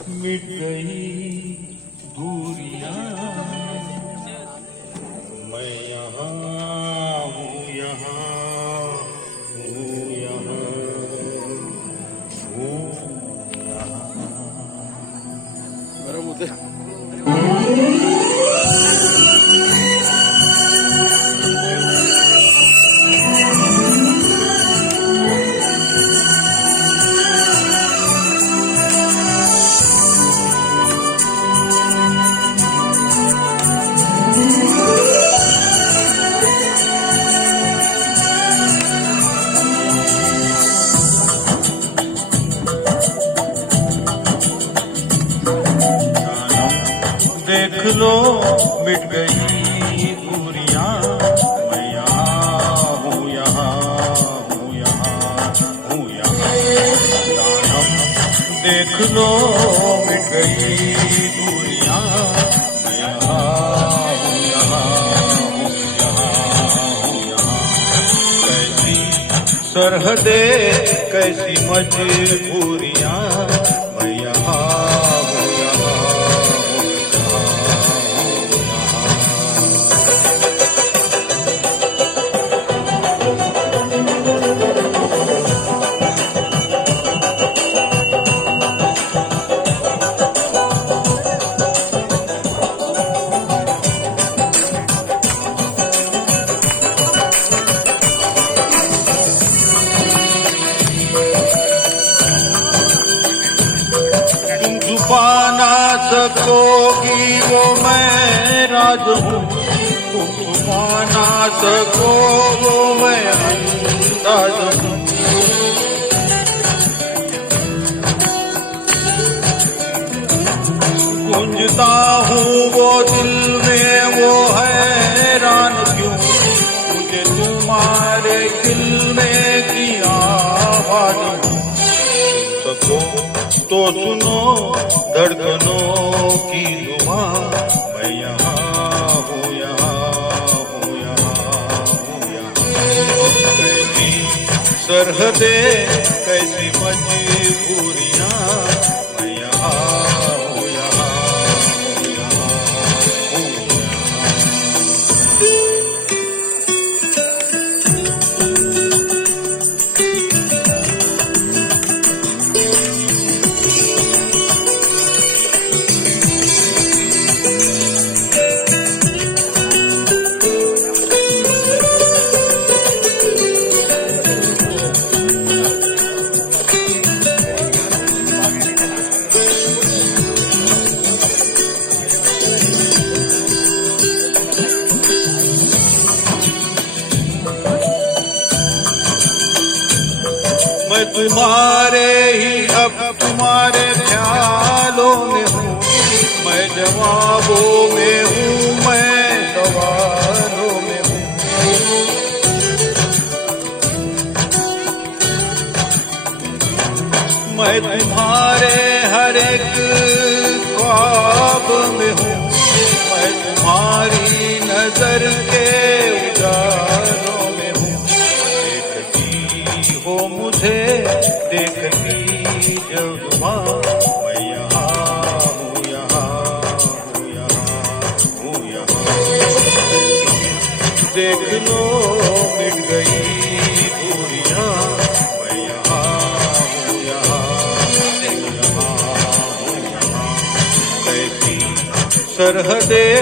मिट गई दूरियां, मैं यहाँ हूँ, यहाँ हूँ, यहाँ हूँ, यहाँ। देख लो मिट गई दूरियां, मैं यहाँ हूँ, यहाँ हूँ, यहाँ हूँ, यहाँ। जानम देख लो मिट गई दूरियां, मैं यहाँ हूँ, यहाँ हूँ, यहाँ हूँ, यहाँ। कैसी सरहदें, कैसी मजबूरियां, मैं यहाँ हूँ, यहाँ छुपा ना सकोगी वो मैं राज हूँ, तुम छुपा ना सको वो मैं अंदाज हूँ। गूंजता हूँ वो दिल में वो हैरान क्यों, मुझे तुम्हारे दिल में की आवाज हूँ। तो सुनो धड़कनों की जुबां, मैं यहाँ हूँ, यहाँ हूँ, यहाँ हूँ, यहाँ। कैसी सरहदें, कैसी मजबूरियां, मैं यहाँ हूँ, यहाँ हूँ, यहाँ हूँ, यहाँ। मैं तुम्हारे ही अब तुम्हारे ख्यालों में हूँ, मैं जवाबों में हूँ, मैं सवालों में हूँ। मैं तुम्हारे हर एक ख्वाब में हूँ, मैं तुम्हारी नजर के उजालों में हूँ। देखती हो मुझे, देखती जब माँ, मैं यहाँ हूँ, यहाँ हूँ, यहाँ हूँ, यहाँ। देख लो मिट गई दूरियां, मैं यहाँ हूँ, यहाँ हूँ, यहाँ हूँ, यहाँ। कैसी सरहदें,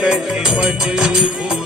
कैसी मजबूरियां।